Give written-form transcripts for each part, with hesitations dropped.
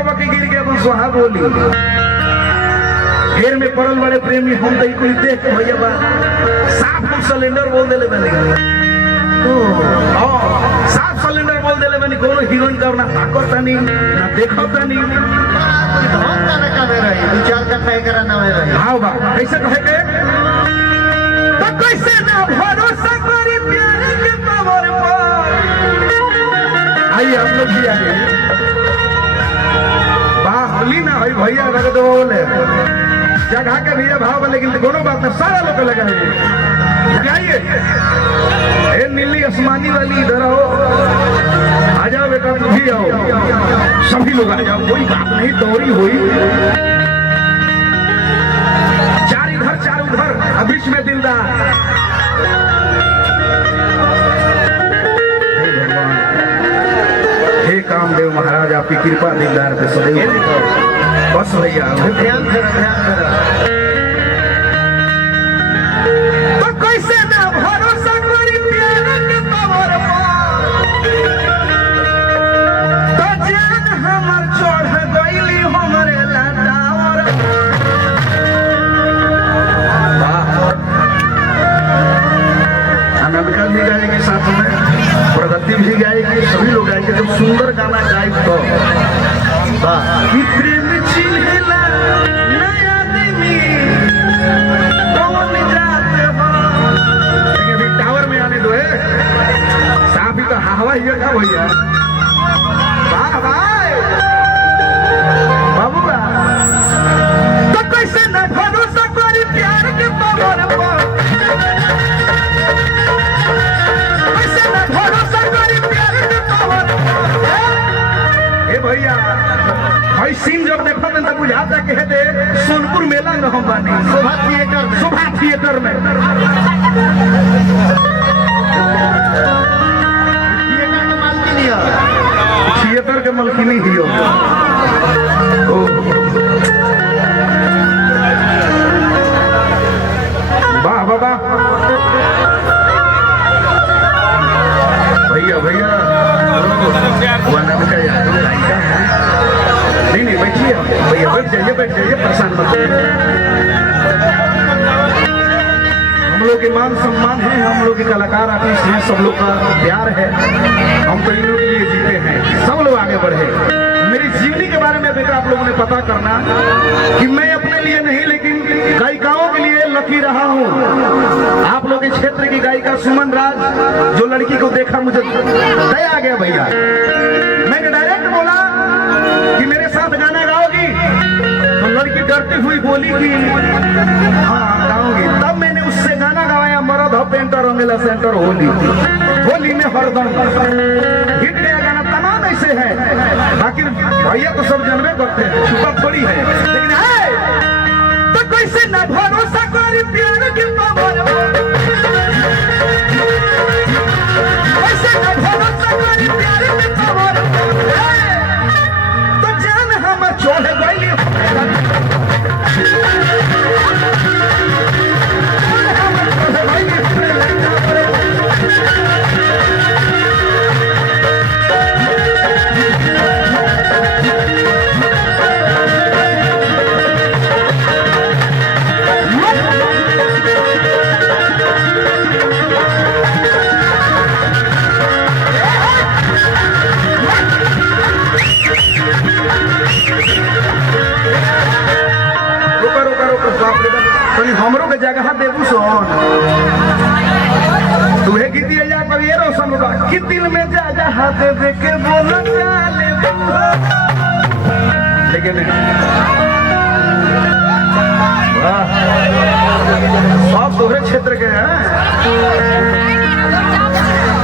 करवा के गिर गया सुहा बोली घेर में पड़ल बड़े प्रेमी हम तो कोई देख के भैया बा साफ सिलेंडर बोल देले बनी साफ सिलेंडर बोल देले बनी कोनो हीरोइन का ना ताकत तनी ना देखत तनी धोम का कहे रही विचार का कहे करा ना रही हां बा कैसे कहे के तो कैसे ना भरोसा करी प्यार के पावर पर आइए हम लोग भी आगे बाहली ना भाई भैया लगे तो बोले जगह के भैया भाव लेकिन दोनों बात में सारा लोग लगा है जाइए ए नीली आसमानी वाली इधर आओ आ जाओ बेटा तुम भी आओ सभी लोग आ जाओ कोई बात नहीं दौरी हुई चार उधर बीच में दिलदार हे कामदेव महाराज आपकी कृपा दिलदार पे सदैव बस भैया ध्यान करा तो कैसे ना भरोसा करी प्यार के पावर तो जान हमर चढ़ गईली हमरे लाटावर अनामिका भी गाएगी साथ में प्रगति भी गाएगी सभी लोग गाएंगे जब सुंदर गाना गाए तो कि प्रेम चिन्हला नया देवी कौन जाते हो लेकिन अभी टावर में आने दो साफ ही तो हवा ही का भैया वाह भाई बाबू तो कैसे न भरोसा करी प्यार के पावर पर कैसे न भरोसा करी प्यार के पावर पर ए भैया भाई सीन जब देखो तो बुझाता के दे सोनपुर मेला में हम बानी शोभा थिएटर में थिएटर के मलकिनी ही हो वाह बाबा भैया भैया नहीं बैठिए भैया बैठ जाइए परेशान मत हम लोग के मान सम्मान है हम लोग के कलाकार आर्टिस्ट हैं सब लोग का प्यार है हम तो इन लोगों के लिए जीते हैं सब लोग आगे बढ़े मेरी जीवनी के बारे में बेटा आप लोगों ने पता करना कि मैं अपने लिए नहीं लेकिन गायिकाओं के लिए लकी रहा हूँ आप लोग के क्षेत्र की गायिका सुमन राज जो लड़की को देखा मुझे दया आ गया भैया मैंने डायरेक्ट बोला कि मेरे साथ गाना गाओगी तो लड़की डरती हुई बोली कि हाँ गाऊंगी तब मैंने उससे गाना गवाया मरद हो पेंटर रंगेला सेंटर होली में हरदम हिट गया गाना तमाम ऐसे है बाकी भैया तो सब जनवे करते हैं छुपा थोड़ी है लेकिन है तो कैसे न भरोसा करी प्यार के पावर कैसे न भरोसा करी प्यार के पावर तो जान हम छोड़ गई हमरों के जगह देबू सोन तुहे गीत या कभी ये रोशन होगा कि दिल में जगह दे के बोल चाले लेकिन सब तोहरे क्षेत्र के हैं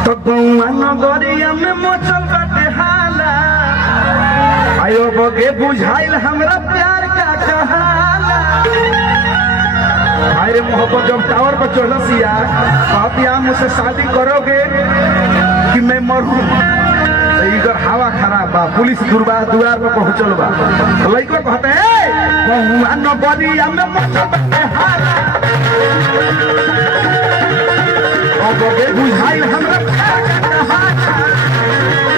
तो गौआ नगरिया में मोचल बाटे हाला आयो बगे बुझाइल हमरा प्यार का कहाला अरे मोहब्बत जब टावर पर चढ़ल सिया आप यहाँ मुझसे शादी करोगे कि मैं मरूं इधर हवा खराब बा पुलिस दुआर पर पहुंचल बा तो लइको कहते हैं बहुआ नगरिया में मोचल बाटे हाला और बगे बुझाइल हमरा प्यार का कहाला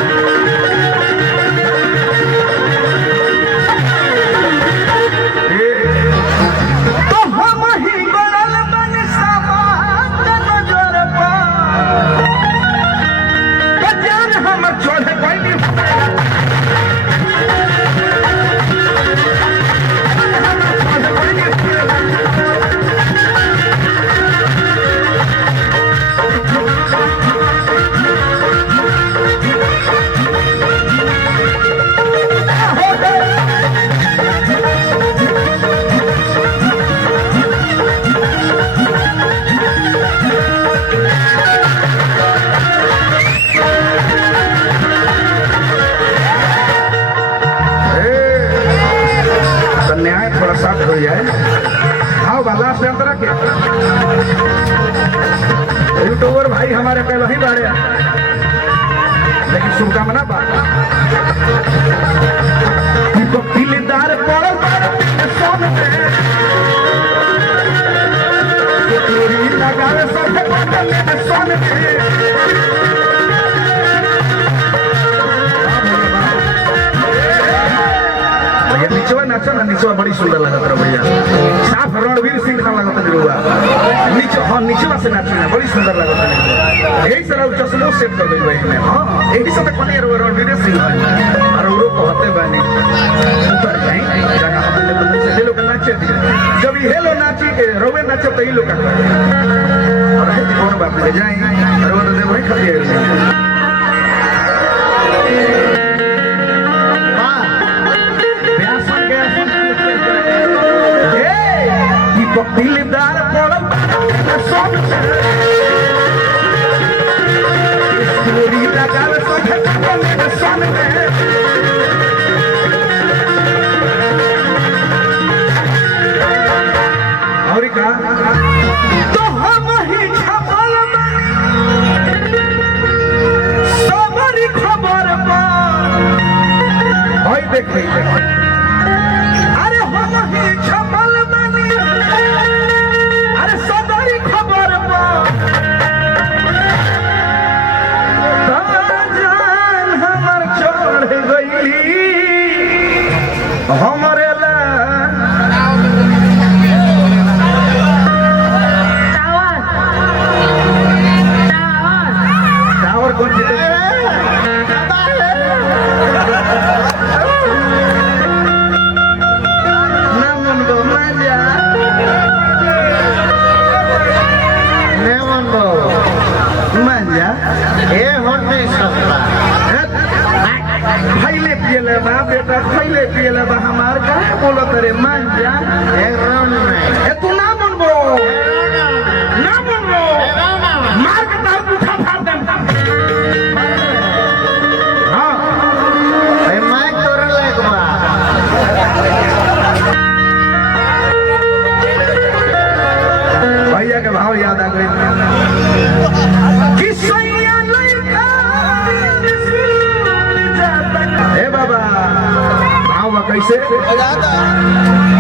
देवर भाई हमारे पहले ही बारे, लेकिन शुभकामना बात दिलदार पड़ल सोन में लगावे सोने सोन में निचवा नाचा ना, निचवा बड़ी सुंदर लगत रहा भैया, साफ रणवीर सिंह खान लगत निरुआ नीचे। हाँ निचवा से नाची ना बड़ी सुंदर लगत है, यही सारा चश्मो सेट कर देबे इसमें। हां यही सब कोने रणवीर सिंह है और वो कहते बानी उतर जाए जगह हम लोग नाचे जब ये लोग नाची के रोवे नाचे तो ये लोग और है कौन बात ले जाए और वो तो दे वही खातिर दिलदार पड़ल सोन स्टोरी लगावे सोन में और का तो हम ही छपल सबरी खबर पर देखे अरे हम ही छपल सदरी खबर जान हमर चढ़ गई हमरे टावर कौन सी बा बेटा खैले पियले बा हमार काहे बोलत रे मान जा एक राउंड में ए तू ना मनबो मार के तार उठा फाड़ दे। हां ए माइक तोरे लायक बा भैया के भाव याद आ गई किसैया लइका ए बाबा भाव कैसे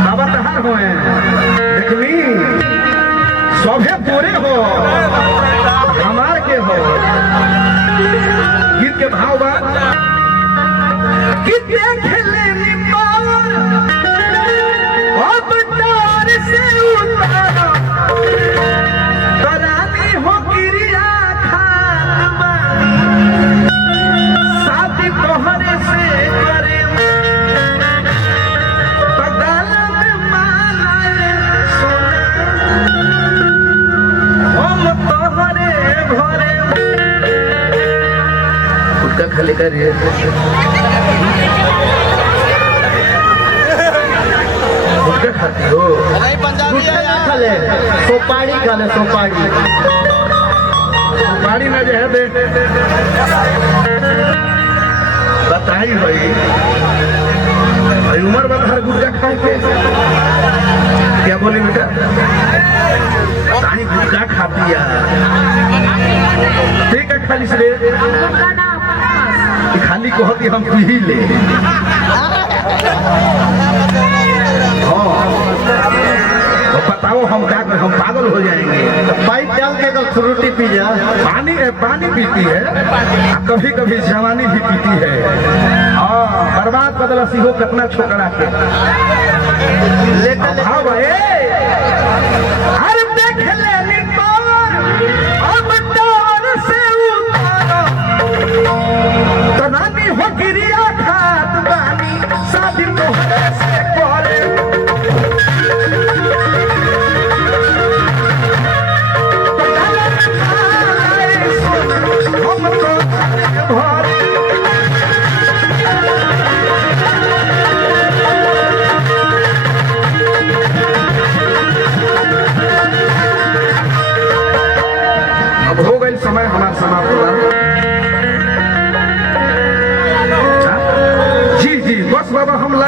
बाबा तहार हो देखली सभे तोरे हो हमार के हो गीत के भाव बा कि देखले नी पावर अब तार से उतारो तरानी हो क्रिया खात शादी तोहरे से करे बदल में मानाए सोना हम तोहरे भरे उसका खाली करिए उसका खाती हो खाले सोपाड़ी खाले सोपाड़ी पानी में जो है बताई भाई उम्र बता गुटका खाए के क्या बोली बेटा बताई गुटका खा पिया ठीक है खाली से खाली कहती हम पी ले बताओ हम क्या करें हम पागल हो जाएंगे पाइप डाल के अगर फ्रूटी पी जा पानी पीती है कभी कभी जवानी भी पीती है बर्बाद बदला सीहो कितना छोकरा के लेकर भाव अरे देख ले